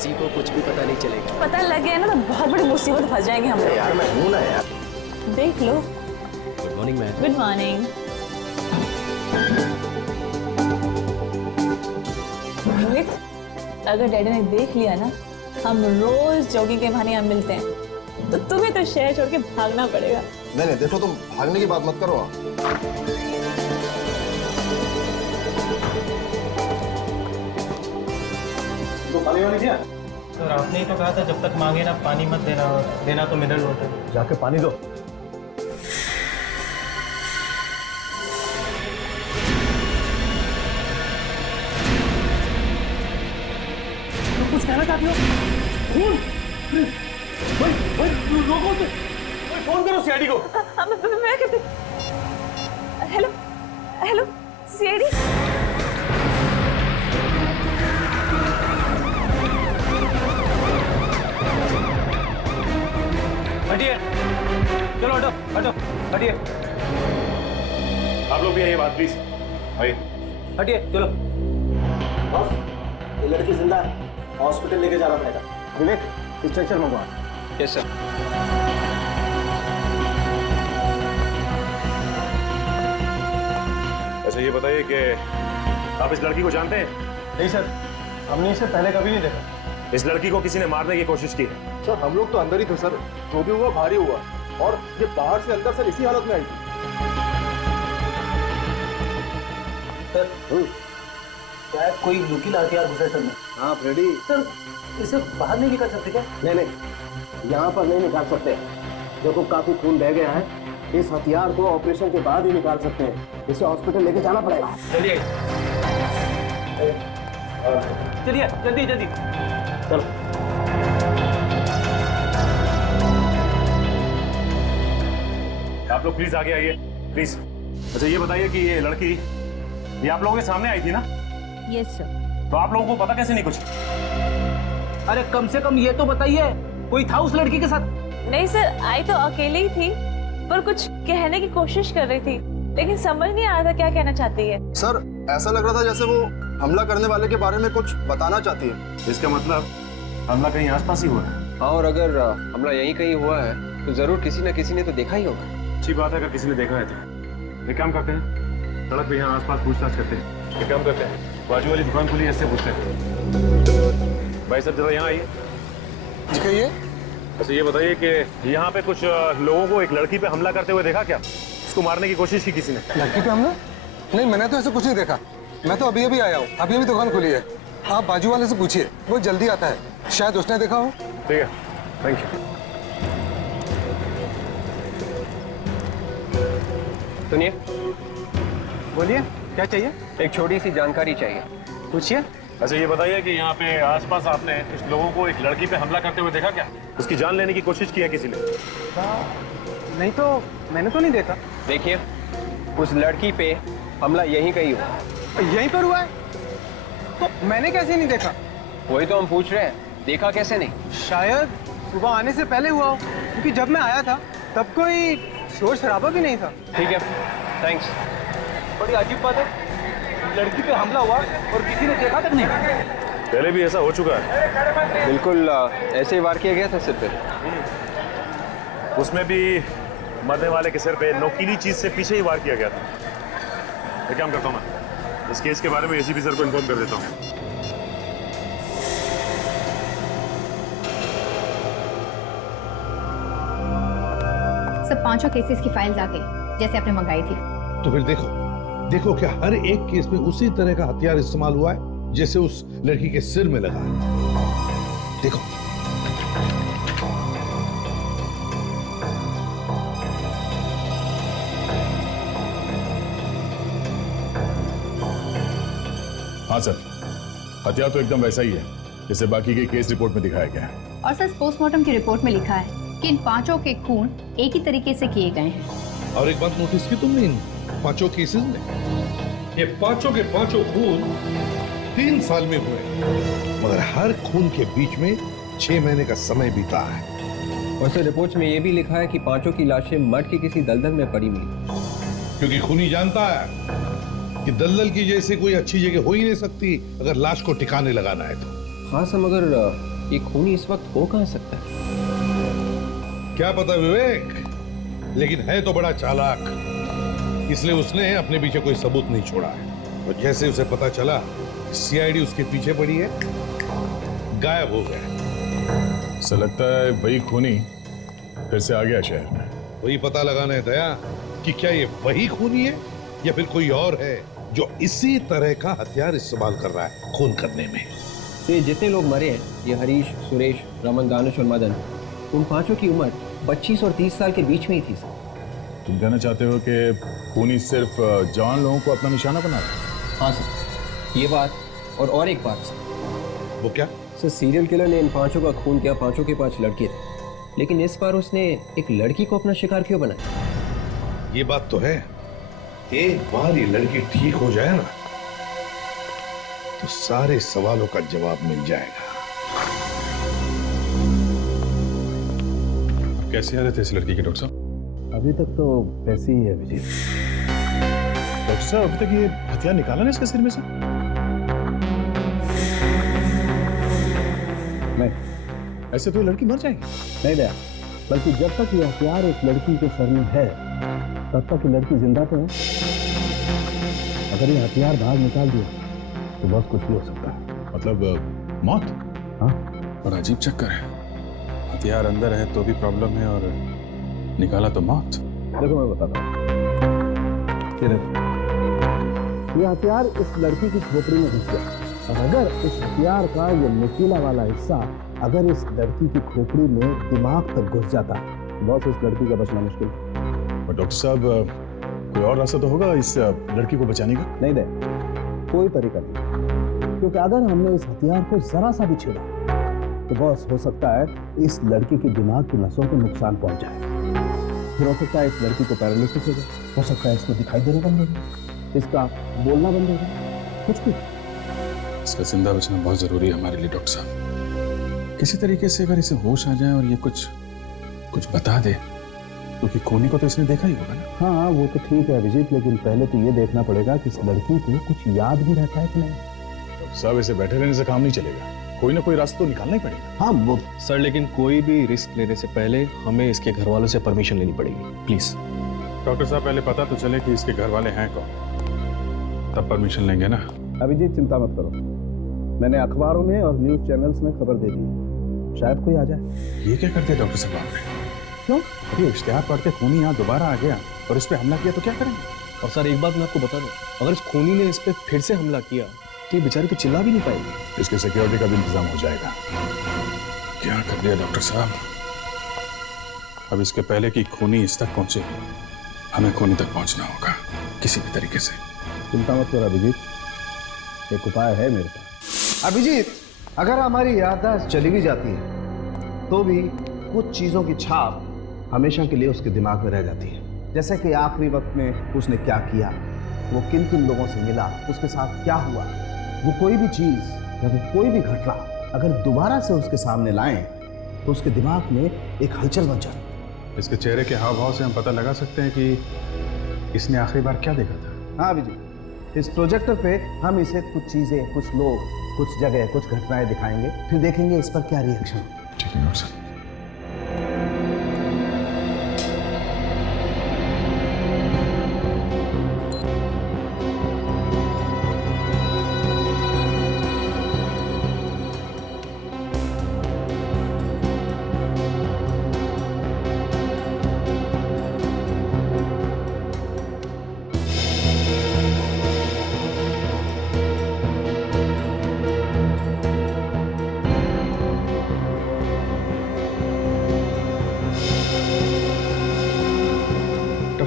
किसी को कुछ भी पता नहीं चलेगा। पता लग गया ना तो बहुत बड़ी मुसीबत फंस जाएंगे हम लोग। यार मैं हूं ना यार। देख लो। Good morning ma'am. Good morning. Rohit, अगर डैडी ने देख लिया ना हम रोज जॉगिंग के बहाने यहाँ मिलते हैं तो तुम्हें तो शहर छोड़ के भागना पड़ेगा। नहीं देखो, तुम भागने की बात मत करो। तो पानी वाली दिया सर, आपने ही तो कहा था जब तक मांगे ना पानी मत देना, देना तो मिनरल वाटर। जाके पानी दो। कुछ कहना चाहती हो? लोगों से फोन करो सीआईडी को। मैं कहती। Hello hello CID. हटिए, चलो हटो हटो हटिए। आप लोग भी आइए बात प्लीज, आइए। हटिए चलो। बॉस, ये लड़की जिंदा है, हॉस्पिटल लेके जाना पड़ेगा। विवेक, स्ट्रेचर मंगवा। Yes sir. अच्छा ये बताइए कि आप इस लड़की को जानते हैं? नहीं सर, हमने इसे पहले कभी नहीं देखा। इस लड़की को किसी ने मारने की कोशिश की है। सर हम लोग तो अंदर ही थे सर, जो भी हुआ भारी हुआ, और ये बाहर से अंदर सर इसी हालत में आई थी। सर क्या कोई नुकीला हथियार घुसा सर में? हाँ फ्रेडी। सर इसे बाहर नहीं निकाल सकते क्या? नहीं, यहाँ पर नहीं निकाल सकते। देखो काफी खून बह गया है, इस हथियार को ऑपरेशन के बाद ही निकाल सकते हैं। इसे हॉस्पिटल लेके जाना पड़ेगा। चलिए चलिए जल्दी जल्दी चलो। आप लोग प्लीज आगे आइए, प्लीज। अच्छा ये बताइए कि ये लड़की ये आप लोगों के सामने आई थी ना? Yes sir. तो आप लोगों को पता कैसे नहीं कुछ? अरे कम से कम ये तो बताइए, कोई था उस लड़की के साथ? नहीं सर, आई तो अकेले ही थी पर कुछ कहने की कोशिश कर रही थी लेकिन समझ नहीं आ रहा था क्या कहना चाहती है। सर ऐसा लग रहा था जैसे वो हमला करने वाले के बारे में कुछ बताना चाहती है। इसका मतलब हमला कहीं आसपास ही हुआ है। हाँ, और अगर हमला यहीं कहीं हुआ है तो जरूर किसी न किसी ने तो देखा ही होगा। अच्छी बात है अगर किसी ने देखा है तो। एक काम करते हैं, सड़क पे यहाँ आसपास पूछताछ करते हैं। एक काम करते हैं, बाजू वाली दुकान खुली है, इससे पूछते हैं। भाई साहब जरा यहाँ आइए। कहिए। अच्छा ये बताइए कि यहाँ पे कुछ लोगों को एक लड़की पे हमला करते हुए देखा क्या? उसको मारने की कोशिश की किसी ने? लड़की पे हमला? नहीं, मैंने तो ऐसा कुछ नहीं देखा। मैं तो अभी अभी आया हूँ, अभी अभी दुकान खुली है। आप बाजू वाले से पूछिए, वो जल्दी आता है, शायद उसने देखा हो। ठीक है, थैंक यू। सुनिए, बोलिए क्या चाहिए? एक छोटी सी जानकारी चाहिए। पूछिए। अच्छा ये बताइए कि यहाँ पे आसपास आपने कुछ लोगों को एक लड़की पे हमला करते हुए देखा क्या? उसकी जान लेने की कोशिश की है किसी ने? नहीं तो मैंने तो नहीं देखा। देखिए, उस लड़की पे हमला यहीं कहीं हुआ। यहीं पर हुआ है तो मैंने कैसे नहीं देखा? वही तो हम पूछ रहे हैं, देखा कैसे नहीं? शायद सुबह आने से पहले हुआ हो, क्योंकि जब मैं आया था तब कोई शोर शराबा भी नहीं था। ठीक है, थैंक्स। बड़ी अजीब बात है, लड़की पे हमला हुआ और किसी ने देखा तक नहीं। पहले भी ऐसा हो चुका है। बिल्कुल ऐसे ही वार किया गया था सिर पे। उसमें भी मरने वाले के सिर पे नोकीली चीज से पीछे ही वार किया गया था। एक काम करता हूँ, मैं इस केस के बारे में एसीपी सर को इन्फॉर्म कर देता हूँ। सब 5 केसेस की फाइल्स आ गई जैसे आपने मंगाई थी। तो फिर देखो क्या हर एक केस में उसी तरह का हथियार इस्तेमाल हुआ है जैसे उस लड़की के सिर में लगा है। देखो हाँ सर, हथियार तो एकदम वैसा ही है जैसे बाकी के केस रिपोर्ट में दिखाया गया है। और सर पोस्टमार्टम की रिपोर्ट में लिखा है कि इन 5 के खून एक ही तरीके से किए गए हैं। और एक बात नोटिस की तुमने इन 5 केसेस में, ये 5 के 5 खून 3 साल में हुए, मगर हर खून के बीच में 6 महीने का समय बीता है। और सर रिपोर्ट्स में ये भी लिखा है कि 5 की लाशें मठ के किसी दलदल में पड़ी मिली, क्योंकि खूनी जानता है कि दलदल की जैसे कोई अच्छी जगह हो ही नहीं सकती अगर लाश को ठिकाने लगाना है तो। हाँ सर, मगर ये खूनी इस वक्त हो कहाँ सकता है? क्या पता विवेक, लेकिन है तो बड़ा चालाक, इसलिए उसने अपने पीछे कोई सबूत नहीं छोड़ा है। और जैसे उसे पता चला सीआईडी उसके पीछे पड़ी है, गायब हो गया। ऐसा लगता है वही खूनी फिर से आ गया शहर में। वही पता लगाना है दया कि क्या ये वही खूनी है या फिर कोई और है जो इसी तरह का हथियार इस्तेमाल कर रहा है खून करने में। तो ये जितने लोग मरे हैं, ये हरीश, सुरेश, रमन, दानिश और मदन, उन पांचों की उम्र 25 और 30 साल के बीच में ही थी सर। तुम कहना चाहते हो कि खूनी सिर्फ जवान लोगों को अपना निशाना बना रहा है? हाँ सर, ये बात और एक बात सर। वो क्या? सर सीरियल किलर ने इन पांचों का खून किया, पांचों के 5 लड़के थे, लेकिन इस बार उसने एक लड़की को अपना शिकार क्यों बनाया? ये बात तो है, एक बार ये लड़की ठीक हो जाए ना तो सारे सवालों का जवाब मिल जाएगा। कैसे आ रहे थे इस लड़की के डॉक्टर साहब? अभी तक तो वैसे ही है विजय। डॉक्टर साहब अभी तक ये हथियार निकाला ना इसके सिर में से? नहीं ऐसे तो ये लड़की मर जाएगी। नहीं दया, बल्कि जब तक ये हथियार इस लड़की के सर में है तब तक ये लड़की जिंदा तो है। अगर ये हथियार बाहर निकाल दिया तो बहुत कुछ भी हो सकता है। मतलब मौत? हाँ, बड़ा अजीब चक्कर है, हथियार अंदर है तो भी प्रॉब्लम है और निकाला तो मौत। देखो मैं बताता हूँ, ये हथियार इस लड़की की खोपड़ी में घुस गया और अगर इस हथियार का ये नुकीला वाला हिस्सा अगर इस लड़की की खोपड़ी में दिमाग तक घुस जाता तो बहुत इस लड़की का बचना मुश्किल। और डॉक्टर साहब कोई और रास्ता तो होगा इस लड़की को बचाने का? नहीं दे, कोई तरीका नहीं, क्योंकि अगर हमने इस हथियार को जरा सा भी छेड़ा तो बॉस हो सकता है इस लड़की के दिमाग की नसों को नुकसान पहुंच जाए। फिर हो सकता है इस लड़की को पैरालिसिस हो जाए, हो सकता है इसको दिखाई देना बंद हो जाए, इसका बोलना बंद हो जाए, कुछ भी। इसका जिंदा बचना बहुत जरूरी है हमारे लिए डॉक्टर साहब। किसी तरीके से अगर इसे होश आ जाए और ये कुछ बता दे, क्योंकि खूनी को तो इसने देखा ही होगा ना। हाँ वो तो ठीक है अभिजीत, लेकिन पहले तो ये देखना पड़ेगा कि इस लड़की को कुछ याद भी रहता है कि नहीं। डॉक्टर साहब इसे बैठे रहने से काम नहीं चलेगा, कोई ना कोई रास्ता तो निकालना ही पड़ेगा। हाँ वो सर, लेकिन कोई भी रिस्क लेने से पहले हमें इसके घर वालों से परमिशन लेनी पड़ेगी, प्लीज। डॉक्टर साहब पहले पता तो चले कि इसके घर वाले हैं कौन, तब परमिशन लेंगे ना। अभिजीत चिंता मत करो, मैंने अखबारों में और न्यूज चैनल्स में खबर दे दी है, शायद कोई आ जाए। ये क्या करते हैं डॉक्टर साहब आपने? क्यों? अभी इश्तिहार पढ़ के खूनी यहाँ दोबारा आ गया और इस पे हमला किया तो क्या करेंगे? और सर एक बात मैं आपको बता दूं, अगर इस खूनी ने इस पे फिर से हमला किया तो ये बेचारी तो चिल्ला भी नहीं पाएगी। इसके सिक्योरिटी का भी इंतजाम हो जाएगा। क्या कर दिया डॉक्टर साहब, अब इसके पहले कि खूनी इस तक पहुंचे हमें खूनी तक पहुंचना होगा किसी भी तरीके से। चिंता मत करो अभिजीत, एक उपाय है मेरे पास। अभिजीत, अगर हमारी याददाश्त चली भी जाती है तो भी कुछ चीजों की छाप हमेशा के लिए उसके दिमाग में रह जाती है। जैसे कि आखिरी वक्त में उसने क्या किया, वो किन किन लोगों से मिला, उसके साथ क्या हुआ, वो कोई भी चीज या वो कोई भी घटना अगर दोबारा से उसके सामने लाएं तो उसके दिमाग में एक हलचल मच जाती है। इसके चेहरे के हाव भाव से हम पता लगा सकते हैं कि इसने आखिरी बार क्या देखा था। हाँ अभिजीत, इस प्रोजेक्टर पे हम इसे कुछ चीजें, कुछ लोग, कुछ जगह, कुछ घटनाएं दिखाएंगे, फिर देखेंगे इस पर क्या रिएक्शन। ठीक है डॉक्टर साहब।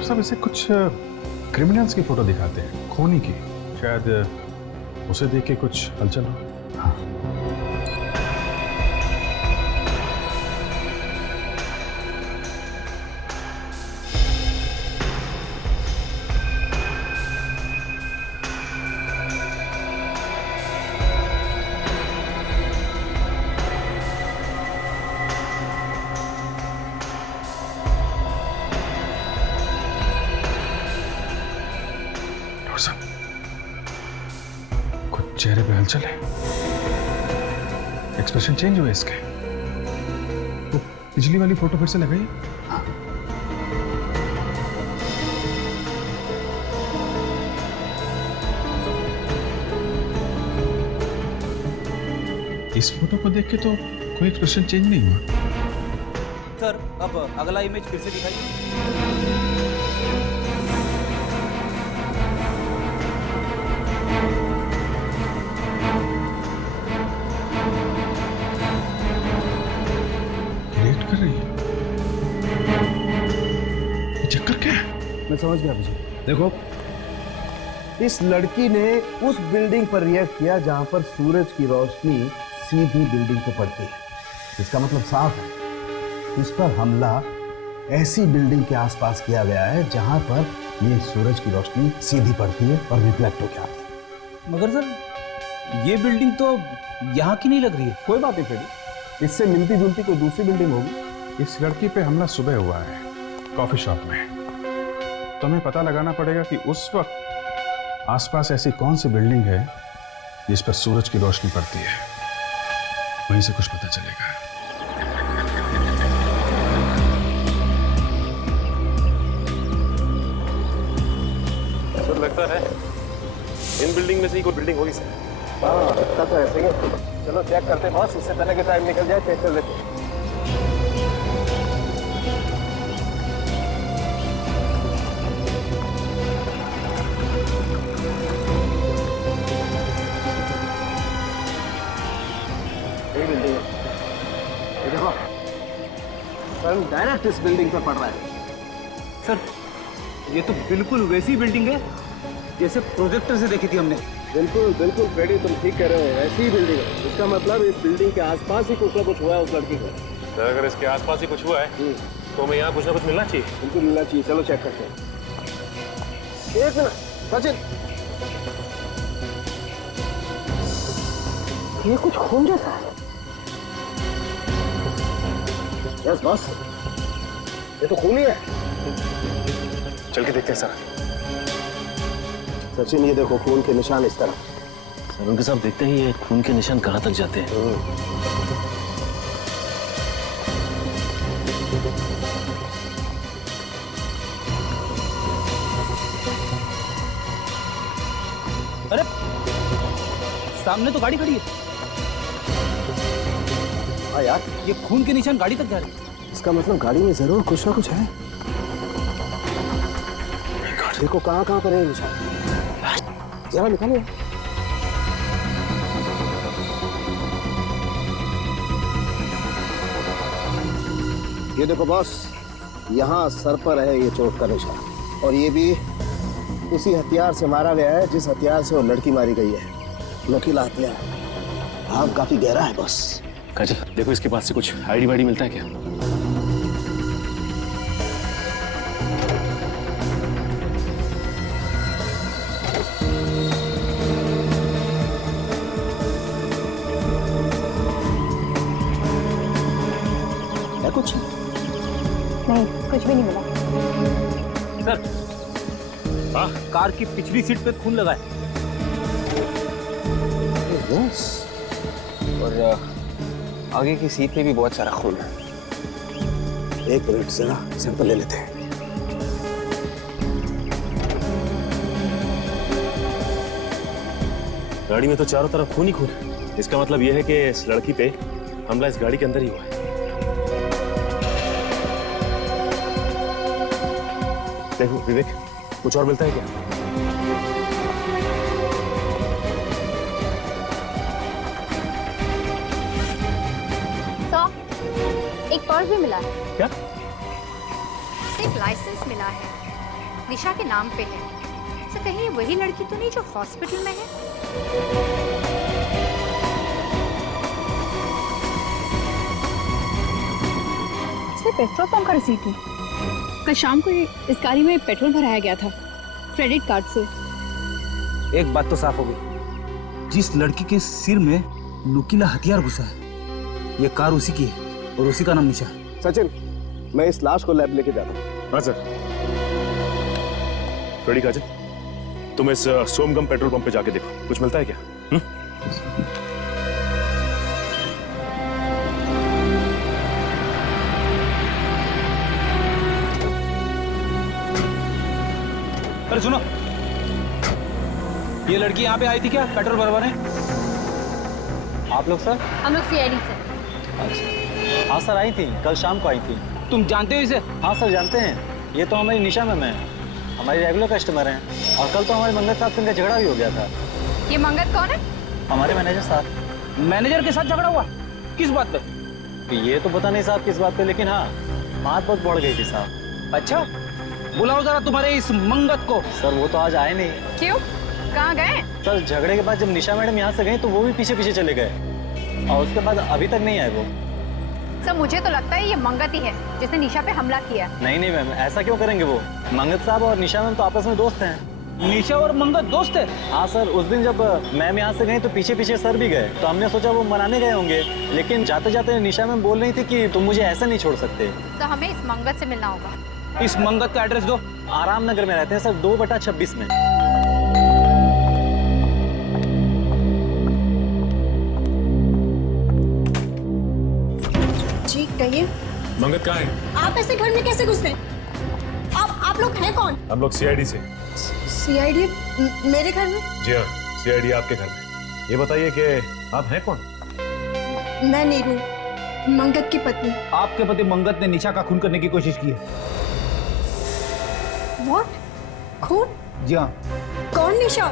साहब इसे कुछ क्रिमिनल्स की फोटो दिखाते हैं, खूनी की, शायद उसे देख के कुछ हलचल हो। कुछ चेहरे पे हलचल है। एक्सप्रेशन चेंज हुए इसके। तो पिछली वाली फोटो फिर से लगाइए। इस फोटो को देख के तो कोई एक्सप्रेशन चेंज नहीं हुआ। सर अब अगला इमेज फिर से दिखाइए। रिएक्ट कर रही है। ये चक्कर क्या है? मैं समझ गया अभिजीत। देखो, इस लड़की ने उस बिल्डिंग पर रिएक्ट किया जहां पर सूरज की रोशनी सीधी बिल्डिंग पे पड़ती है। इसका मतलब साफ है, इस पर हमला ऐसी बिल्डिंग के आसपास किया गया है जहां पर ये सूरज की रोशनी सीधी पड़ती है और रिफ्लेक्ट हो जाती है। मगर सर ये बिल्डिंग तो यहाँ की नहीं लग रही है। कोई बात नहीं फ्रेडी, इससे मिलती जुलती कोई दूसरी बिल्डिंग होगी। इस लड़की पे हमला सुबह हुआ है कॉफी शॉप में, तो हमें पता लगाना पड़ेगा कि उस वक्त आसपास ऐसी कौन सी बिल्डिंग है जिस पर सूरज की रोशनी पड़ती है। वहीं से कुछ पता चलेगा। सर लगता है इन बिल्डिंग में से ही कोई बिल्डिंग होगी सर। हाँ, लगता तो ऐसे ही है। चलो चेक करते हैं बॉस, इससे पहले कि टाइम निकल जाए। चेक कर लेते हैं। यही बिल्डिंग है, ये देखो, सन डायरेक्ट इस बिल्डिंग पर पड़ रहा है। सर ये तो बिल्कुल वैसी बिल्डिंग है जैसे प्रोजेक्टर से देखी थी हमने। बिल्कुल बिल्कुल फ्रेडी, तुम ठीक कह रहे हो, ऐसी ही बिल्डिंग है। इसका मतलब इस बिल्डिंग के आसपास ही कुछ ना कुछ हुआ है उस लड़की को। सर अगर इसके आसपास ही कुछ हुआ है तो हमें यहाँ कुछ ना कुछ मिलना चाहिए। बिल्कुल मिलना चाहिए। चलो चेक करते हैं। एक मिनट सचिन, ये कुछ खून जैसा है। यस बॉस, ये तो खून ही है। चल के देखते हैं सर। सचिन ये देखो, खून के निशान इस तरफ। सर उनके साथ देखते ही ये खून के निशान कहाँ तक जाते हैं। अरे सामने तो गाड़ी खड़ी है। हाँ यार, ये खून के निशान गाड़ी तक जा रहे हैं। इसका मतलब गाड़ी में जरूर कुछ ना कुछ है। देखो कहाँ कहाँ पर है निशान, जरा निकालो। ये देखो बॉस, यहाँ सर पर है ये चोट का निशान, और ये भी उसी हथियार से मारा गया है जिस हथियार से वो लड़की मारी गई है। नुकीला हथियार, घाव काफी गहरा है बॉस। काजल देखो इसके पास से कुछ आईडी वाईडी मिलता है क्या? है कुछ? नहीं, कुछ भी नहीं मिला। सर हाँ, कार की पिछली सीट पे खून लगा है। यस, और आगे की सीट पे भी बहुत सारा खून है। एक मिनट जरा सैंपल ले लेते हैं। गाड़ी में तो चारों तरफ खून ही खून है। इसका मतलब यह है कि इस लड़की पे हमला इस गाड़ी के अंदर ही हुआ है। देखो विवेक, कुछ और मिलता है क्या? एक पर्स भी मिला है। क्या? एक लाइसेंस मिला है, निशा के नाम पे है। तो कहीं ये वही लड़की तो नहीं जो हॉस्पिटल में है? इसमें पेट्रोल पंप का रिसीट है। कल शाम को इस गाड़ी में पेट्रोल भराया गया था क्रेडिट कार्ड से। एक बात तो साफ हो गई, जिस लड़की के सिर में नुकीला हथियार घुसा है ये कार उसी की है और उसी का नाम निशा है। सचिन, मैं इस लाश को लैब लेके जाता हूँ। हाँ सर। फ्रेडी, काजल, तुम इस सोमगम पेट्रोल पंप पे जाके देखो, कुछ मिलता है क्या? अरे सुनो, ये लड़की यहाँ पे आई थी क्या पेट्रोल भरवाने? आप लोग सर? हम लोग सीआईडी से। अच्छा। हाँ सर, आई थी, कल शाम को आई थी। तुम जानते हो इसे? हाँ सर, जानते हैं। ये तो हमारी निशा मैम है, हमारी रेगुलर कस्टमर हैं। और कल तो हमारे मंगत साहब से इनका झगड़ा भी हो गया था। ये मंगत कौन है? हमारे मैनेजर साहब। मैनेजर के साथ झगड़ा हुआ? किस बात पे? ये तो पता नहीं साहब किस बात पे, लेकिन हाँ बात बहुत बढ़ गई थी साहब। अच्छा, बुलाओ जरा तुम्हारे इस मंगत को। सर वो तो आज आए नहीं। क्यों, कहाँ गए? सर झगड़े के बाद जब निशा मैडम यहाँ से गई तो वो भी पीछे पीछे चले गए, और उसके बाद अभी तक नहीं आए वो। सर मुझे तो लगता है ये मंगत ही है जिसने निशा पे हमला किया। नहीं नहीं मैम, ऐसा क्यों करेंगे वो? मंगत साहब और निशा मैम तो आपस में दोस्त हैं। निशा और मंगत दोस्त है? हाँ सर, उस दिन जब मैम यहाँ से गई तो पीछे पीछे सर भी गए, तो हमने सोचा वो मनाने गए होंगे, लेकिन जाते जाते निशा मैम बोल रही थी कि तुम मुझे ऐसा नहीं छोड़ सकते। तो हमें इस मंगत से मिलना होगा। इस मंगत का एड्रेस दो। आराम नगर में रहते हैं सर, 2/26 में। जी कहिए। मंगत कहाँ है? आप ऐसे घर में कैसे घुसे? आप लोग हैं कौन? हम लोग सीआईडी से। सीआईडी मेरे घर में? जी हाँ, सीआईडी आपके घर में। ये बताइए कि आप हैं कौन? मैं नीरू, मंगत की पत्नी। आपके पति मंगत ने निशा का खून करने की कोशिश की है। What? खून? जी हाँ। कौन निशा?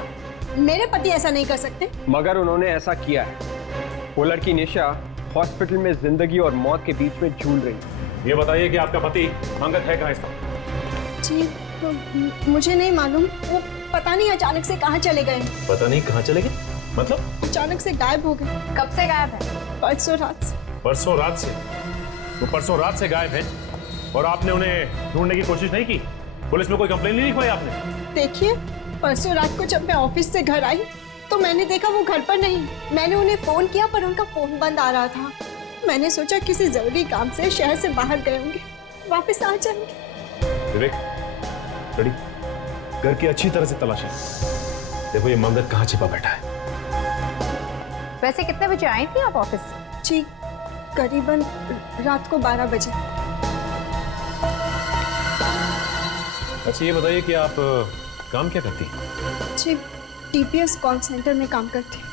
मेरे पति ऐसा नहीं कर सकते। मगर उन्होंने ऐसा किया है। वो लड़की निशा हॉस्पिटल में जिंदगी और मौत के बीच में झूल रही है। ये बताइए कि आपका पति मंगत है कहाँ इस वक्त? जी तो मुझे नहीं मालूम, वो पता नहीं अचानक से कहाँ चले गए। पता नहीं कहाँ चले गए? मतलब? अचानक से गायब हो गए। कब से गायब है? परसों रात से। परसों रात से? वो परसों रात से गायब है और आपने उन्हें ढूंढने की कोशिश नहीं की? पुलिस में कोई कंप्लेन नहीं लिखवाई आपने? देखिए, परसों रात को जब मैं ऑफिस से घर आई तो मैंने देखा वो घर पर नहीं। मैंने उन्हें फोन किया पर उनका फोन बंद आ रहा था। मैंने सोचा किसी जरूरी काम से शहर से बाहर गए होंगे, वापस आ जाएंगे। विवेक, रेडी? घर की अच्छी तरह से तलाशी। देखो ये मंगत कहाँ छिपा बैठा है। वैसे कितने बजे आई थी आप ऑफिस से? जी करीबन रात को 12 बजे। अच्छा ये बताइए कि आप काम क्या करती हैं? जी टीपीएस कॉल सेंटर में काम करती हूँ।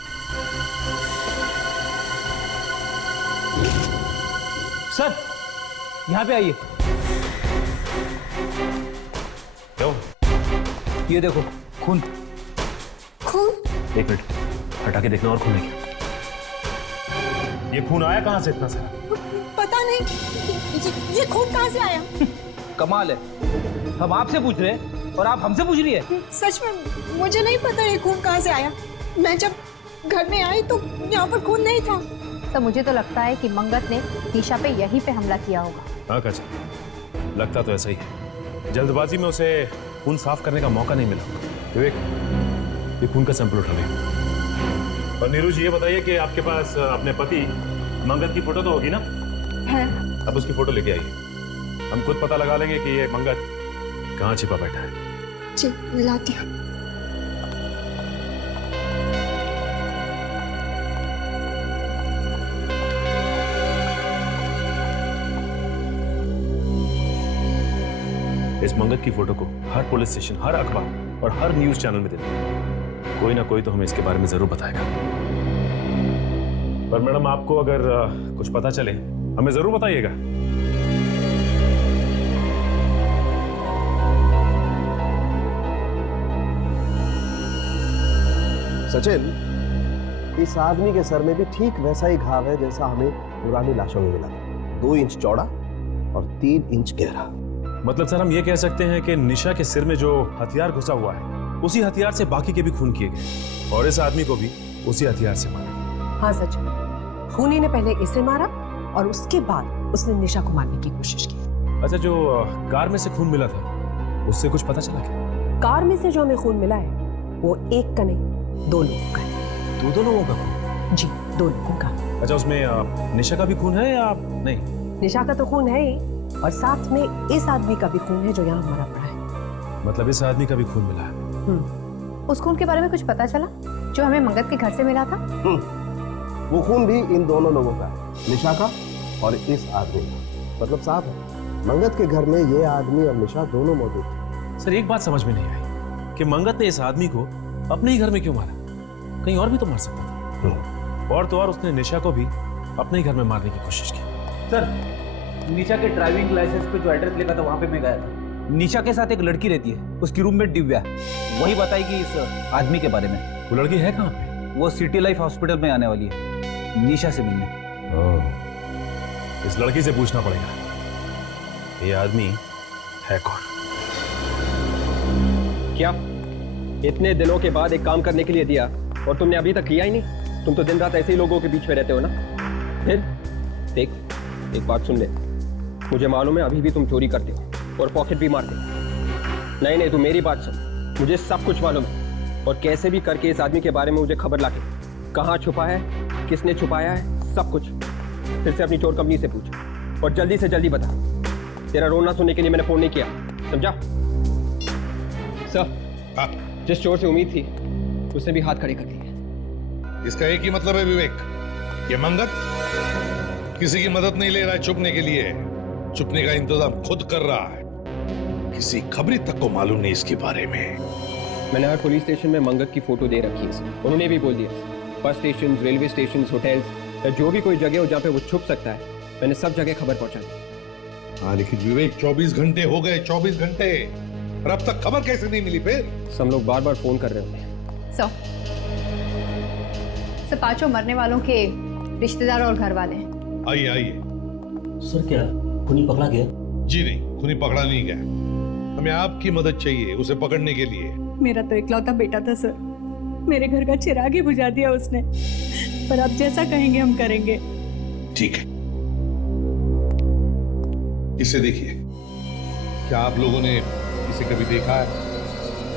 सर यहाँ पे आइए। क्यों? ये देखो खून। खून? एक मिनट, हटा के देखना और खून है क्या? ये खून आया कहाँ से इतना सारा? पता नहीं, ये खून कहाँ से आया? कमाल है, हम आपसे पूछ रहे हैं और आप हमसे पूछ रही है। सच में मुझे नहीं पता ये खून कहाँ से आया। मैं जब घर में आई तो यहाँ पर खून नहीं था। तो मुझे तो लगता है कि मंगत ने निशा पे यहीं पे हमला किया होगा। हाँ काचा, लगता तो ऐसा ही है। जल्दबाजी में उसे खून साफ करने का मौका नहीं मिला। विवेक, ये खून का सैंपल उठा ले। और नीरू जी ये बताइए कि आपके पास अपने पति मंगत की फोटो तो होगी ना? है। अब उसकी फोटो लेके आइए, हम खुद पता लगा लेंगे कि ये मंगत कहाँ छिपा बैठा है। जी लाती हूँ। इस मंगत की फोटो को हर पुलिस स्टेशन, हर अखबार और हर न्यूज चैनल में दे दें। कोई ना कोई तो हमें इसके बारे में जरूर बताएगा। पर मैडम आपको अगर कुछ पता चले हमें जरूर बताइएगा। सचिन, इस आदमी के सर में भी ठीक वैसा ही घाव है जैसा हमें पुरानी लाशों में मिला था। 2 इंच चौड़ा और 3 इंच गहरा। मतलब सर हम ये कह सकते हैं कि निशा के सिर में जो हथियार घुसा हुआ है उसी हथियार से बाकी के भी खून किए गए और इस आदमी को भी उसी हथियार से मारा। हाँ सच, खूनी ने पहले इसे मारा और उसके बाद उसने निशा को मारने की कोशिश की। अच्छा, जो कार में से खून मिला था उससे कुछ पता चला क्या? कार में से जो हमें खून मिला है वो एक का नहीं 2 लोगों का है। 2 लोगों का खून? जी 2 लोगों का। अच्छा, उसमें निशा का भी खून है या नहीं? निशा का तो खून है ही और साथ में इस आदमी का भी खून है जो यहाँ मरा पड़ा है। मतलब इस आदमी का भी खून मिला है? उस खून के बारे में कुछ पता चला जो हमें मंगत के घर से मिला था? वो खून भी इन दोनों लोगों का है, निशा का और इस आदमी का। मतलब साफ है, मंगत के घर में ये आदमी और निशा दोनों मौजूद थे। सर एक बात समझ में नहीं आई, कि मंगत ने इस आदमी को अपने ही घर में क्यों मारा? कहीं और भी तो मार सकता था। और तो और उसने निशा को भी अपने ही घर में मारने की कोशिश की। सर, निशा के ड्राइविंग लाइसेंस पे जो एड्रेस लिखा था वहां पे मैं गया था। निशा के साथ एक लड़की रहती है, उसकी रूममेट दिव्या, वही बताएगी इस आदमी के बारे में। वो लड़की है कहाँ पे? वो सिटी लाइफ हॉस्पिटल में आने वाली है निशा से मिलने। इस लड़की से पूछना पड़ेगा ये आदमी है कौन। क्या इतने दिनों के बाद एक काम करने के लिए दिया और तुमने अभी तक किया ही नहीं? तुम तो दिन रात ऐसे ही लोगों के बीच में रहते हो ना। फिर देख, एक बात सुन ले, मुझे मालूम है अभी भी तुम चोरी करते हो और पॉकेट भी मारते हो। नहीं नहीं, तू मेरी बात सुन, मुझे सब कुछ मालूम है और कैसे भी करके इस आदमी के बारे में मुझे खबर लाके कहाँ छुपा है, किसने छुपाया है, सब कुछ फिर से अपनी चोर कंपनी से पूछ और जल्दी से जल्दी बता। तेरा रोना सुनने के लिए मैंने फोन नहीं किया, समझा? सर, जिस चोर से उम्मीद थी उसने भी हाथ खड़े कर दिए। इसका एक ही मतलब है विवेक, ये मंगत किसी की मदद नहीं ले रहा है छुपने के लिए, छुपने का इंतजाम खुद कर रहा है। किसी खबरी तक को मालूम नहीं इसके बारे में। मैंने हर पुलिस स्टेशन में मंगत की फोटो दे रखी है, उन्होंने भी बोल दिया bus station, railway station, hotels, जो भी कोई जगह हो जहाँ पे वो छुप सकता है, मैंने सब जगह खबर पहुंचा दी। हाँ, लेकिन विवेक 24 घंटे हो गए, 24 घंटे, और अब तक खबर कैसे नहीं मिली? फिर सब लोग बार बार फोन कर रहे होंगे। सर पांचों मरने वालों के रिश्तेदार और घर वाले हैं। आइए आइए। सर, क्या खूनी पकड़ा गया? जी नहीं, खूनी पकड़ा नहीं गया। हमें आपकी मदद चाहिए उसे पकड़ने के लिए। मेरा तो इकलौता बेटा था सर, मेरे घर का चिराग ही बुझा दिया उसने, पर आप जैसा कहेंगे हम करेंगे। ठीक है, इसे देखिए। क्या आप लोगों ने इसे कभी देखा है?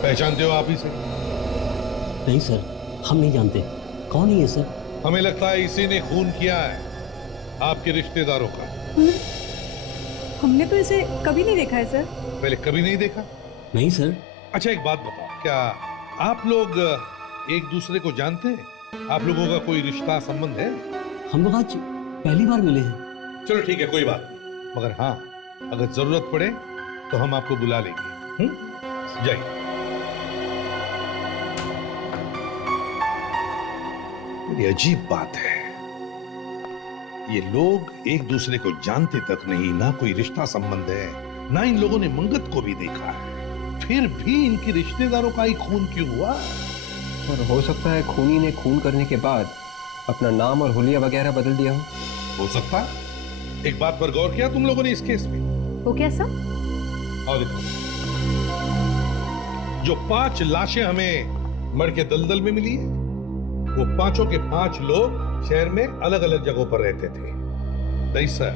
पहचानते हो आप इसे? नहीं सर, हम नहीं जानते। कौन है ये सर? हमें लगता है इसी ने खून किया है आपके रिश्तेदारों का। हमने तो इसे कभी नहीं देखा है सर। पहले कभी नहीं देखा? नहीं सर। अच्छा, एक बात बताओ, क्या आप लोग एक दूसरे को जानते हैं? आप लोगों का कोई रिश्ता संबंध है? हम लोग आज पहली बार मिले हैं। चलो ठीक है, कोई बात नहीं, मगर हाँ, अगर जरूरत पड़े तो हम आपको बुला लेंगे। जाइए। ये अजीब बात है, ये लोग एक दूसरे को जानते तक नहीं, ना कोई रिश्ता संबंध है, ना इन लोगों ने मंगत को भी देखा है, फिर भी इनके रिश्तेदारों का ही खून क्यों हुआ? और हो सकता है खूनी ने खून करने के बाद अपना नाम और हुलिया वगैरह बदल दिया हो सकता है। एक बात पर गौर किया तुम लोगों ने इस केस में? वो कैसा? और देखो, जो 5 लाशें हमें मर के दलदल में मिली है, वो पांचों के 5 लोग शहर में अलग अलग जगहों पर रहते थे। दहिसर,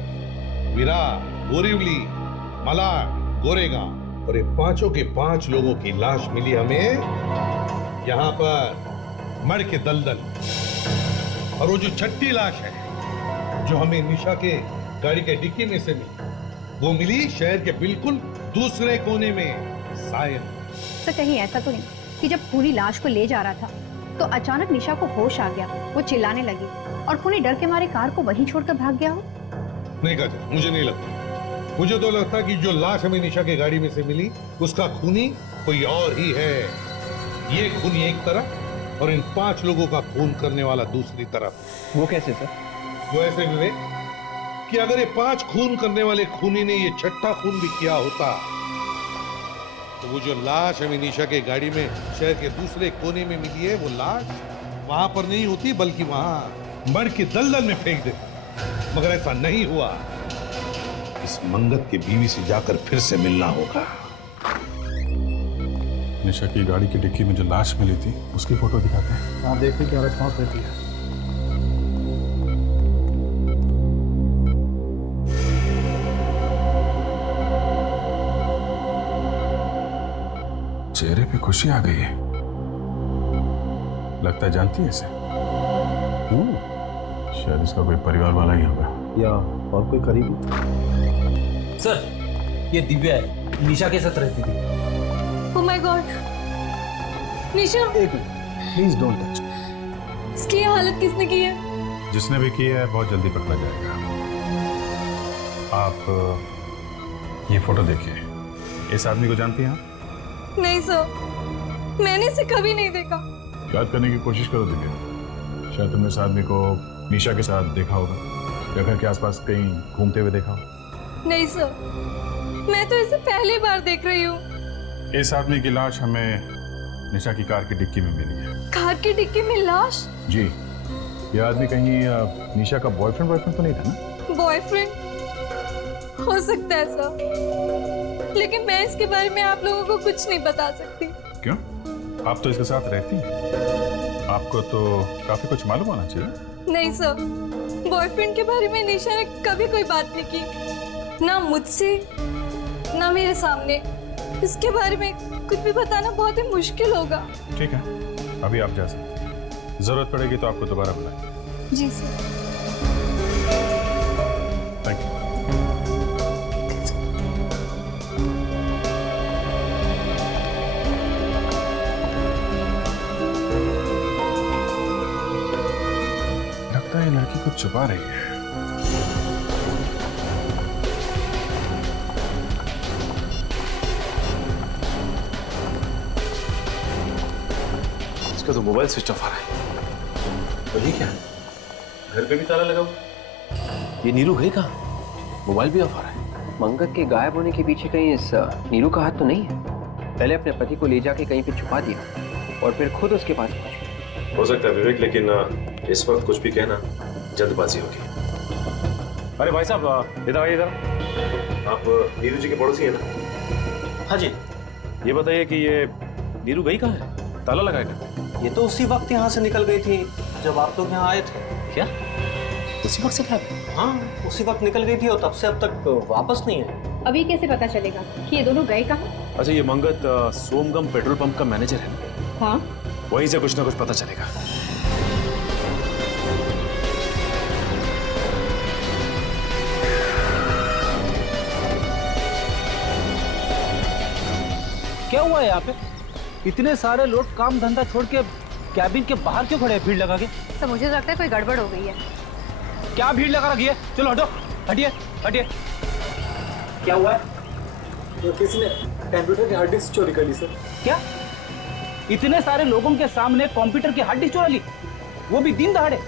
विरार, बोरीवली, मलाड, गोरेगांव, और ये पांचों के 5 लोगों की लाश मिली हमें यहाँ पर मर के दलदल। और वो जो 6ठी लाश है जो हमें निशा के गाड़ी के डिक्की में से मिली, वो मिली शहर के बिल्कुल दूसरे कोने में, सायन। सर, कहीं ऐसा तो नहीं कि जब खूनी लाश को ले जा रहा था तो अचानक निशा को होश आ गया, वो चिल्लाने लगी और खूनी डर के मारे कार को वहीं छोड़कर भाग गया हो? नहीं काजल, मुझे नहीं लगता। मुझे तो लगता कि जो लाश हमें निशा के गाड़ी में से मिली उसका खूनी कोई और ही है। ये खूनी एक तरफ और इन 5 लोगों का खून करने वाला दूसरी तरफ। वो कैसे सर? वो ऐसे विवेक कि अगर ये 5 खून करने वाले खूनी ने ये 6ठा खून भी किया होता तो वो जो लाश हमें निशा के गाड़ी में शहर के दूसरे कोने में मिली है, वो लाश वहां पर नहीं होती बल्कि वहां मर के दलदल में फेंक देता। मगर ऐसा नहीं हुआ। इस मंगत के बीवी से जाकर फिर से मिलना होगा। निशा की गाड़ी की डिक्की में जो लाश मिली थी उसकी फोटो दिखाते हैं। हाँ, देखते क्या रिस्पॉन्स देती है। चेहरे पे खुशी आ गई है, लगता है जानती है इसे। शायद इसका कोई परिवार वाला ही होगा या और कोई करीबी। सर, ये दिव्या है, निशा के साथ रहती थी। ओह माय गॉड, निशा! एक मिनट प्लीज, डोंट टच। इसकी ये हालत किसने की है? जिसने भी किया है बहुत जल्दी पकड़ा जाएगा। आप ये फोटो देखिए। इस आदमी को जानती हैं आप? नहीं सर। मैंने इसे कभी नहीं देखा। याद करने की कोशिश करो दिव्या, शायद तुमने इस आदमी को निशा के साथ देखा होगा या घर के आसपास कहीं घूमते हुए देखा हो। नहीं सर, मैं तो इसे पहली बार देख रही हूँ। इस आदमी की लाश हमें निशा की कार की डिक्की में मिली है। कार की डिक्की में लाश? जी, ये आदमी कहीं निशा का बॉयफ्रेंड तो नहीं था ना? बॉयफ्रेंड हो सकता है सर, लेकिन मैं इसके बारे में आप लोगों को कुछ नहीं बता सकती। क्यों? आप तो इसके साथ रहती हैं, आपको तो काफी कुछ मालूम होना चाहिए। नहीं सर, बॉयफ्रेंड के बारे में निशा ने कभी कोई बात नहीं की, ना मुझसे ना मेरे सामने। इसके बारे में कुछ भी बताना बहुत ही मुश्किल होगा। ठीक है, अभी आप जा सकते हैं, जरूरत पड़ेगी तो आपको दोबारा बुलाएं। जी सर। Thank you. लगता है लड़की कुछ छुपा रही है। इसका तो मोबाइल स्विच ऑफ आ रहा है। और ये क्या है? घर पे भी ताला लगा हुआ। ये नीरू है कहाँ? मोबाइल भी ऑफ आ रहा है। मंगत के गायब होने के पीछे कहीं इस नीरू का हाथ तो नहीं है? पहले अपने पति को ले जाके कहीं पे छुपा दिया और फिर खुद उसके पास पहुंच। हो सकता है विवेक, लेकिन इस वक्त कुछ भी कहना जल्दबाजी होगी। अरे भाई साहब, इधर आइए इधर। आप नीरू जी के पड़ोसी हैं ना? हाँ जी। ये बताइए कि ये नीरू गई कहाँ है? ताला लगाएगा? ये तो उसी वक्त यहाँ से निकल गई थी जब आप लोग यहाँ आए थे। क्या उसी वक्त से गायब? हाँ, उसी वक्त निकल गई थी और तब से अब तक वापस नहीं है। अभी कैसे पता चलेगा कि ये दोनों गए कहाँ? अच्छा, ये मंगत सोमगम पेट्रोल पंप का मैनेजर है। हाँ, वहीं से कुछ ना कुछ पता चलेगा। क्या हुआ है यहाँ पे? इतने सारे लोग काम धंधा छोड़ के कैबिन के बाहर क्यों खड़े हैं भीड़ लगा के? तो मुझे लगता है कोई गड़बड़ हो गई है। क्या भीड़ लगा रखी है? चलो हटो, हटिए हटिए। क्या हुआ है? तो किसी ने कंप्यूटर की हार्ड डिस्क चोरी कर ली सर। क्या? इतने सारे लोगों के सामने कंप्यूटर की हार्ड डिस्क चुरा ली, वो भी दिन दहाड़े?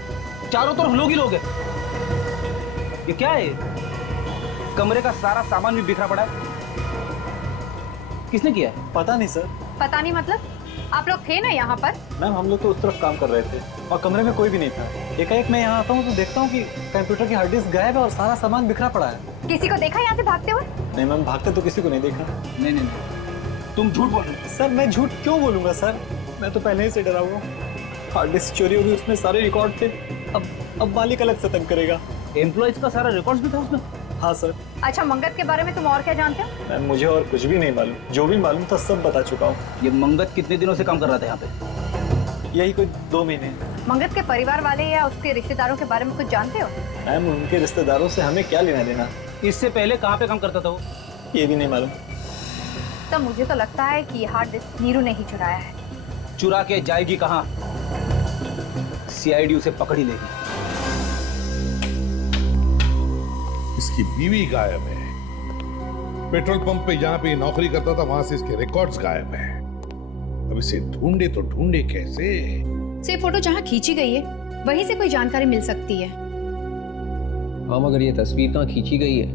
चारों तरफ लोग ही लोग हैं। ये क्या है? कमरे का सारा सामान भी बिखरा पड़ा है। किसने किया है? पता नहीं सर। पता नहीं मतलब? आप लोग थे ना यहाँ पर? मैम, हम लोग तो उस तरफ काम कर रहे थे और कमरे में कोई भी नहीं था। एकाएक मैं यहाँ आता हूँ तो देखता हूँ कि कंप्यूटर की हार्ड डिस्क गायब है और सारा सामान बिखरा पड़ा है। किसी को देखा यहाँ से भागते हुए? नहीं मैम, भागते तो किसी को नहीं देखा। नहीं नहीं नहीं, तुम झूठ बोल रहे हो। सर मैं झूठ क्यों बोलूंगा सर, मैं तो पहले ही से डरा हुआ। हार्ड डिस्क चोरी होगी, उसमें सारे रिकॉर्ड थे। अब मालिक अलग से तंग करेगा। एम्प्लॉइज का सारा रिकॉर्ड्स भी था उसमें? हाँ सर। अच्छा, मंगत के बारे में तुम और क्या जानते हो? मैम, मुझे और कुछ भी नहीं मालूम, जो भी मालूम था सब बता चुका हूँ। ये मंगत कितने दिनों से काम कर रहा था यहाँ पे? यही कोई 2 महीने। मंगत के परिवार वाले या उसके रिश्तेदारों के बारे में कुछ जानते हो? मैम, उनके रिश्तेदारों से हमें क्या लेना देना? इससे पहले कहाँ पे काम करता था वो? ये भी नहीं मालूम। तब मुझे तो लगता है कि हार्ड डिस्क नीरू ने ही चुराया है। चुरा के जाएगी कहाँ? सीआईडी उसे पकड़ ही लेगी। इसकी बीवी गायब है, पेट्रोल पंप पे जहां पे नौकरी करता था वहां से इसके रिकॉर्ड्स गायब हैं। अब इसे ढूंढे तो ढूंढे कैसे? से फोटो जहाँ खींची गई है वहीं से कोई जानकारी मिल सकती है। हाँ, मगर ये तस्वीर कहाँ खींची गई है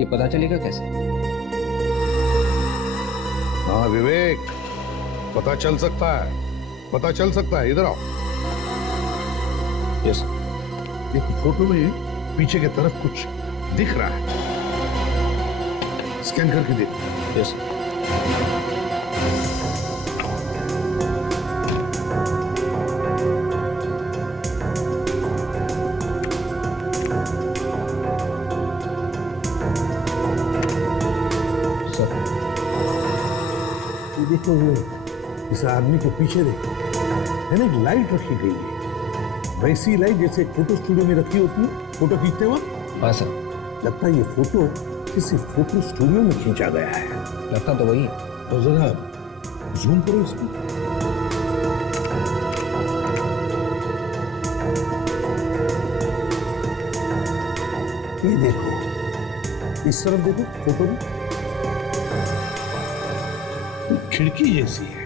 ये पता चलेगा कैसे? हाँ विवेक, पता चल सकता है, पता चल सकता है। इधर आओ। यस। एक फोटो में पीछे की तरफ कुछ दिख रहा है, स्कैन करके देख। यस। देखो वो इस आदमी के पीछे देखो, है ना, एक लाइट रखी गई है, वैसी लाइट जैसे फोटो स्टूडियो में रखी होती है फोटो खींचते वक्त। हाँ सर। लगता है ये फोटो किसी फोटो स्टूडियो में खींचा गया है। लगता तो वही है। तो जरा जूम करो इसको। ये देखो, इस तरफ देखो फोटो में खिड़की जैसी है,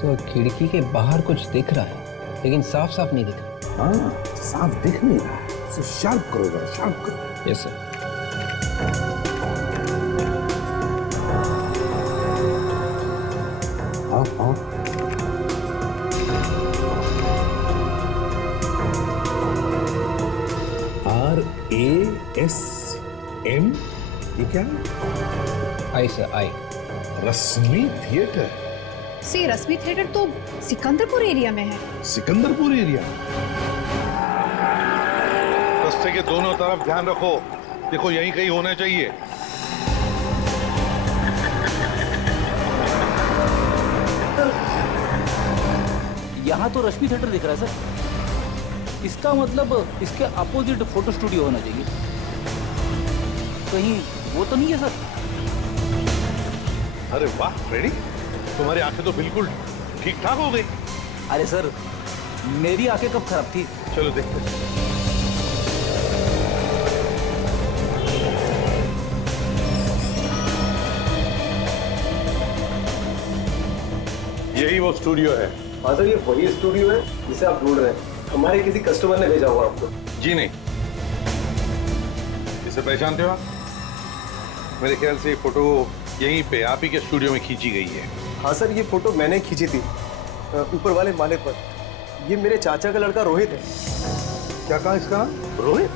खिड़की के बाहर कुछ दिख रहा है, लेकिन साफ साफ नहीं दिख रहा। हाँ, साफ दिख नहीं रहा है। इसे शार्प करो जरा, शार्प करो। Yes sir. आओ। RASM, ये क्या है? आई सर, आई। रश्मि थिएटर। से रश्मि थिएटर तो सिकंदरपुर एरिया में है। सिकंदरपुर एरिया। रास्ते के दोनों तरफ ध्यान रखो, देखो यहीं कहीं होना चाहिए। यहाँ तो रश्मि थिएटर दिख रहा है सर। इसका मतलब इसके अपोजिट फोटो स्टूडियो होना चाहिए। कहीं वो तो नहीं है सर? अरे वाह फ्रेडी, तुम्हारी आंखें तो बिल्कुल ठीक ठाक हो गई। अरे सर, मेरी आंखें कब खराब थी? चलो देखते हैं। यही वो स्टूडियो है। हाँ सर, ये वही स्टूडियो है जिसे आप ढूंढ रहे हैं। हमारे किसी कस्टमर ने भेजा हुआ आपको। जी नहीं। इसे पहचानते हो आप? मेरे ख्याल से ये फोटो यहीं पे आप ही के स्टूडियो में खींची गई है। हाँ सर, ये फोटो मैंने खींची थी ऊपर वाले माले पर। ये मेरे चाचा का लड़का रोहित है। क्या कहा इसका? रोहित?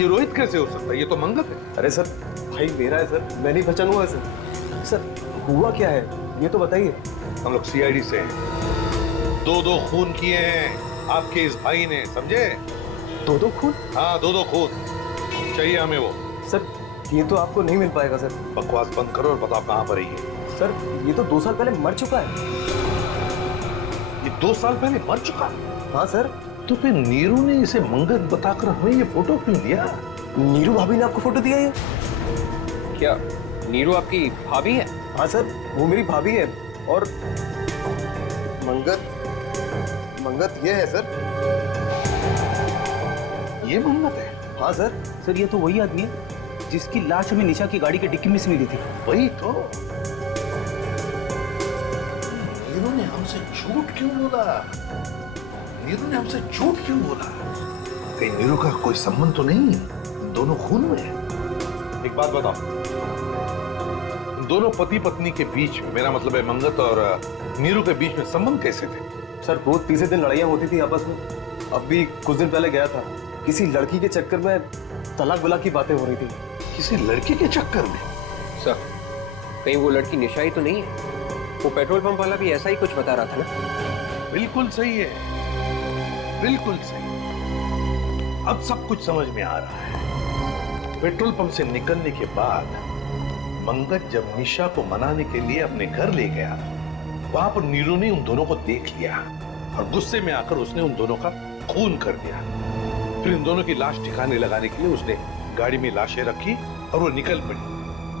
ये रोहित कैसे हो सकता है? ये तो मंगत है। अरे सर, भाई मेरा है सर, मैं नहीं पहचान हुआ सर। सर हुआ क्या है ये तो बताइए। हम लोग CID से हैं। दो खून किए हैं आपके इस भाई ने, समझे? दो खून? हाँ, दो खून चाहिए हमें वो। सर ये तो आपको नहीं मिल पाएगा सर। बकवास बंद करो और बताओ कहाँ पर है। सर ये तो 2 साल पहले मर चुका है। ये 2 साल पहले मर चुका है? हाँ सर। तो फिर नीरू ने इसे मंगत बताकर हमें ये फोटो क्यों दिया? नीरू भाभी ने आपको फोटो दिया ये? क्या नीरू आपकी भाभी है? हाँ सर, वो मेरी भाभी है। और मंगत ये है सर। ये मंगत है? हाँ सर। सर ये तो वही आदमी है जिसकी लाश हमें निशा की गाड़ी के डिक्की में से मिली थी। वही तो। नीरू ने हमसे झूठ क्यों बोला? नीरू ने हमसे झूठ क्यों बोला? कहीं नीरू का कोई संबंध तो नहीं इन दोनों खून में? एक बात बताओ, इन दोनों पति पत्नी के बीच में, मेरा मतलब है मंगत और नीरू के बीच में संबंध कैसे थे? सर रोज तीसरे दिन लड़ाइयाँ होती थी आपस में। अब भी कुछ दिन पहले गया था, किसी लड़की के चक्कर में तलाक बुला की बातें हो रही थी। किसी लड़की के चक्कर में? सर कहीं वो लड़की निशा ही तो नहीं है? वो पेट्रोल पंप वाला भी ऐसा ही कुछ बता रहा था ना? बिल्कुल सही है, बिल्कुल सही। अब सब कुछ समझ में आ रहा है। पेट्रोल पंप से निकलने के बाद मंगत जब निशा को मनाने के लिए अपने घर ले गया, वहां पर नीरू ने उन दोनों को देख लिया और गुस्से में आकर उसने उन दोनों का खून कर दिया। फिर इन दोनों की लाश ठिकाने लगाने के लिए उसने गाड़ी में लाशें रखी और वो निकल पड़ी।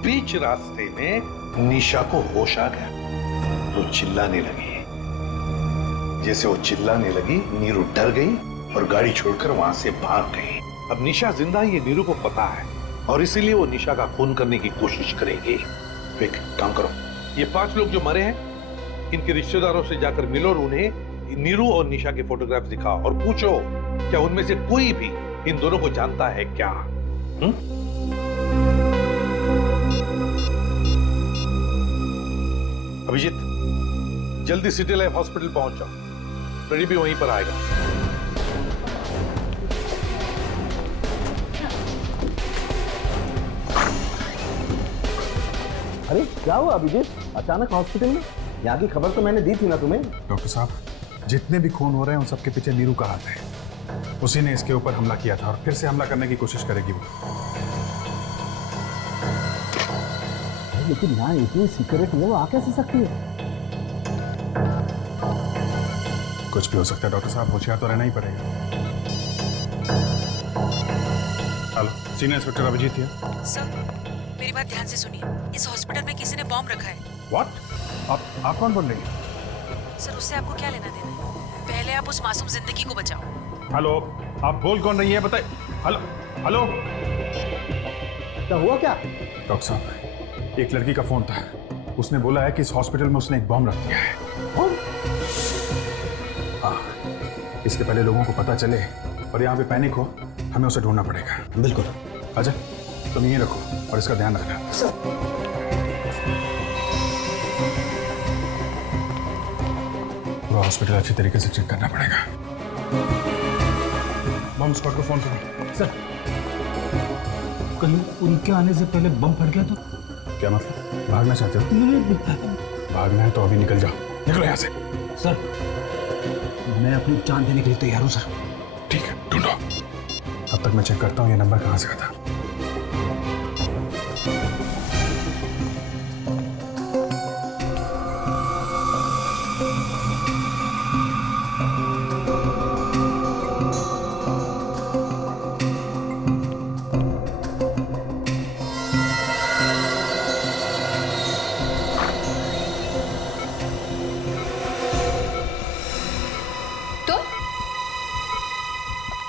बीच रास्ते में निशा को होश आ गया, वो चिल्लाने लगी। जैसे वो चिल्लाने लगी, नीरू डर गई और गाड़ी छोड़कर वहां से भाग गई। अब निशा जिंदा है ये नीरू को पता है और इसीलिए वो निशा का खून करने की कोशिश करेगी। तो एक काम करो, ये 5 लोग जो मरे हैं इनके रिश्तेदारों से जाकर मिलो और उन्हें नीरू और निशा के फोटोग्राफ दिखाओ और पूछो क्या उनमें से कोई भी इन दोनों को जानता है क्या? अभिजीत, जल्दी सिटी लाइफ हॉस्पिटल पहुंच जाओ। फ्रेडी भी वहीं पर आएगा। अरे क्या हुआ अभिजीत, अचानक हॉस्पिटल में? यहाँ की खबर तो मैंने दी थी ना तुम्हें। डॉक्टर साहब, जितने भी खून हो रहे हैं उन सबके पीछे नीरू का हाथ है। उसी ने इसके ऊपर हमला किया था और फिर से हमला करने की कोशिश करेगी वो। लेकिन यहाँ इतनी सीक्रेट है, वो आ कैसे सकती है? कुछ भी हो सकता है डॉक्टर साहब, होशियार तो रहना ही पड़ेगा। हेलो, सीनियर इंस्पेक्टर अभिजीत है। सर मेरी बात ध्यान से सुनिए, इस हॉस्पिटल में किसी ने बॉम्ब रखा है। व्हाट? आप कौन बोल रही हैं? सर उससे आपको क्या लेना देना है? पहले आप उस मासूम जिंदगी को बचाओ। हेलो, आप बोल कौन रही है बताइए। हेलो हेलो, क्या हुआ क्या? डॉक्टर साहब, एक लड़की का फोन था, उसने बोला है कि इस हॉस्पिटल में उसने एक बॉम्ब रख दिया है। इसके पहले लोगों को पता चले और यहाँ पे पैनिक हो, हमें उसे ढूंढना पड़ेगा। बिल्कुल। अजय, तुम ये रखो और इसका ध्यान रखना। पूरा हॉस्पिटल अच्छी तरीके से चेक करना पड़ेगा। बम स्क्वाड को फोन करो। सर, कहीं उनके आने से पहले बम फट गया तो? क्या मतलब? भागना चाहते हो? भागना है तो अभी निकल जाओ, निकलो यहाँ से। सर, मैं अपनी जान देने के लिए तैयार हूँ सर। ठीक है, ढूंढो। तब तक मैं चेक करता हूँ ये नंबर कहाँ से आता।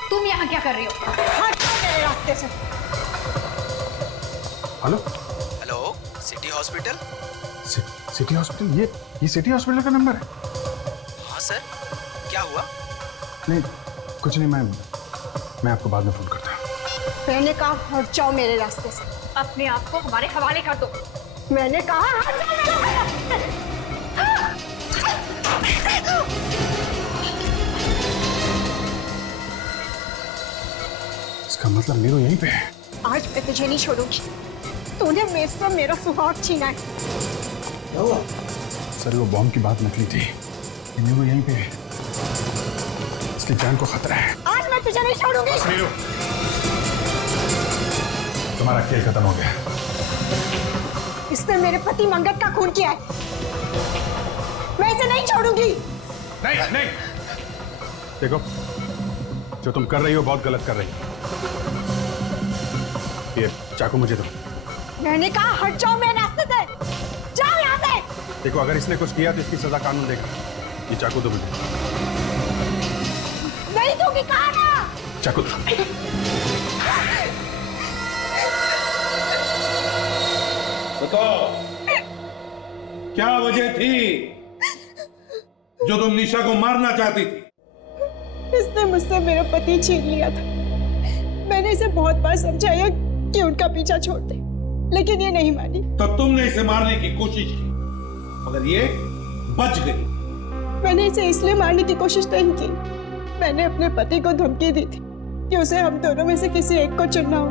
तुम यहाँ क्या कर रही हो? हट जाओ मेरे रास्ते से। Hello hello, city hospital. City hospital? ये सिटी हॉस्पिटल का नंबर है? हाँ सर, क्या हुआ? नहीं, कुछ नहीं, मैं आपको बाद में फोन करता हूँ। मैंने कहा हट जाओ मेरे रास्ते से। अपने आप को हमारे हवाले कर दो। मैंने कहा हट जाओ मेरे रास्ते से। इसका मतलब नीरू यहीं पे है। आज मैं तुझे नहीं छोड़ूंगी। तूने मेरे से मेरा सुहाग छीना है। क्या हुआ? सर, वो बॉम्ब की बात नकली थी। नीरू यहीं पे है, इसकी जान को खतरा है। आज मैं तुझे नहीं छोड़ूंगी। नीरू, तुम्हारा खेल खत्म हो गया। इसने मेरे पति मंगत का खून किया है। मैं इसे नहीं छोड़ूंगी। नहीं। देखो, जो तुम कर रही हो बहुत गलत कर रही हो। ये चाकू मुझे दो। मैंने कहा हट जाओ मेरे रास्ते से। जाओ यहाँ से। देखो, अगर इसने कुछ किया तो इसकी सजा कानून देगा। ये चाकू दो मुझे। नहीं दूंगी, कहा ना। चाकू दो। बताओ, क्या वजह थी जो तुम निशा को मारना चाहती थी? इसने मुझसे मेरा पति छीन लिया था। मैंने इसे बहुत बार समझाया कि उनका पीछा छोड़ दे, लेकिन ये नहीं मानी। तो तुमने इसे मारने की कोशिश की, मगर ये बच गई। मैंने इसे इसलिए मारने की कोशिश नहीं की। मैंने अपने पति को धमकी दी थी कि उसे हम दोनों में से किसी एक को चुनना हो,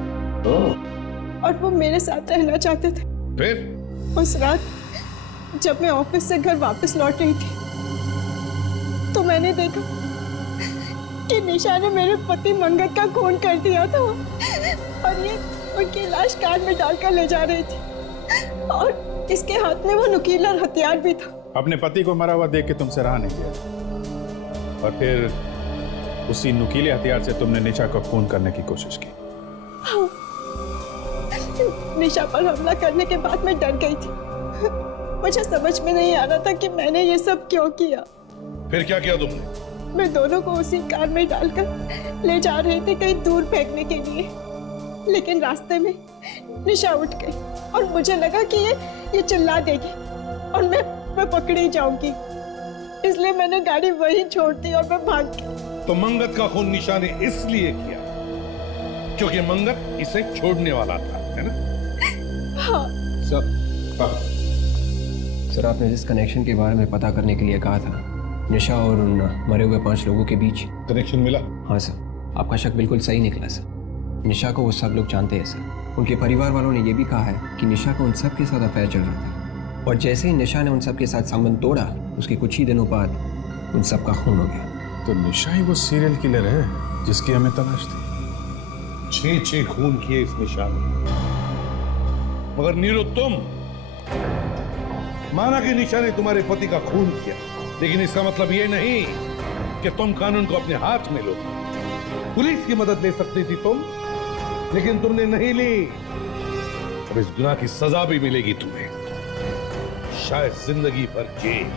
और वो मेरे साथ रहना चाहते थे। फिर उस रात जब मैं ऑफिस से घर वापस लौट रही थी तो मैंने देखा कि निशा ने मेरे पति मंगत का खून कर दिया था, और ये उनकी लाश कार में डालकर ले जा रही थी, और इसके हाथ में वो नुकीला हथियार भी था। अपने पति को मरा हुआ देख के तुमसे रहा नहीं गया, और फिर उसी नुकीले हथियार से तुमने निशा को खून करने की कोशिश की। हाँ। निशा पर हमला करने के बाद मैं डर गई थी। मुझे समझ में नहीं आ रहा था कि मैंने ये सब क्यों किया। फिर क्या किया तुमने? मैं दोनों को उसी कार में डालकर ले जा रही थी कहीं दूर फेंकने के लिए, लेकिन रास्ते में निशा उठ गई और मुझे लगा कि ये चिल्ला देगी और मैं पकड़ी जाऊंगी, इसलिए मैंने गाड़ी वहीं छोड़ दी और मैं भाग गई। तो मंगत का खून निशा ने इसलिए किया क्योंकि मंगत इसे छोड़ने वाला था, है ना? हाँ। सर, आपने जिस कनेक्शन के बारे में पता करने के लिए कहा था, निशा और उन मरे हुए 5 लोगों के बीच कनेक्शन मिला? हाँ सर, आपका शक बिल्कुल सही निकला सर। निशा को वो सब लोग जानते हैं सर। उनके परिवार वालों ने ये भी कहा है कि निशा को उन सब के साथ अफेयर चल रहा था, और जैसे ही निशा ने उन सब के साथ संबंध तोड़ा, उसके कुछ ही दिनों बाद उन सब का खून हो गया। तो निशा ही वो सीरियल किलर है जिसकी हमें तलाश थी। 6 खून किए इस निशा ने, मगर नीरू तुम माना कि निशा ने तुम्हारे पति का खून किया, लेकिन इसका मतलब ये नहीं कि तुम कानून को अपने हाथ में लो। पुलिस की मदद ले सकती थी तुम, लेकिन तुमने नहीं ली। अब इस गुनाह की सजा भी मिलेगी तुम्हें, शायद जिंदगी भर जेल।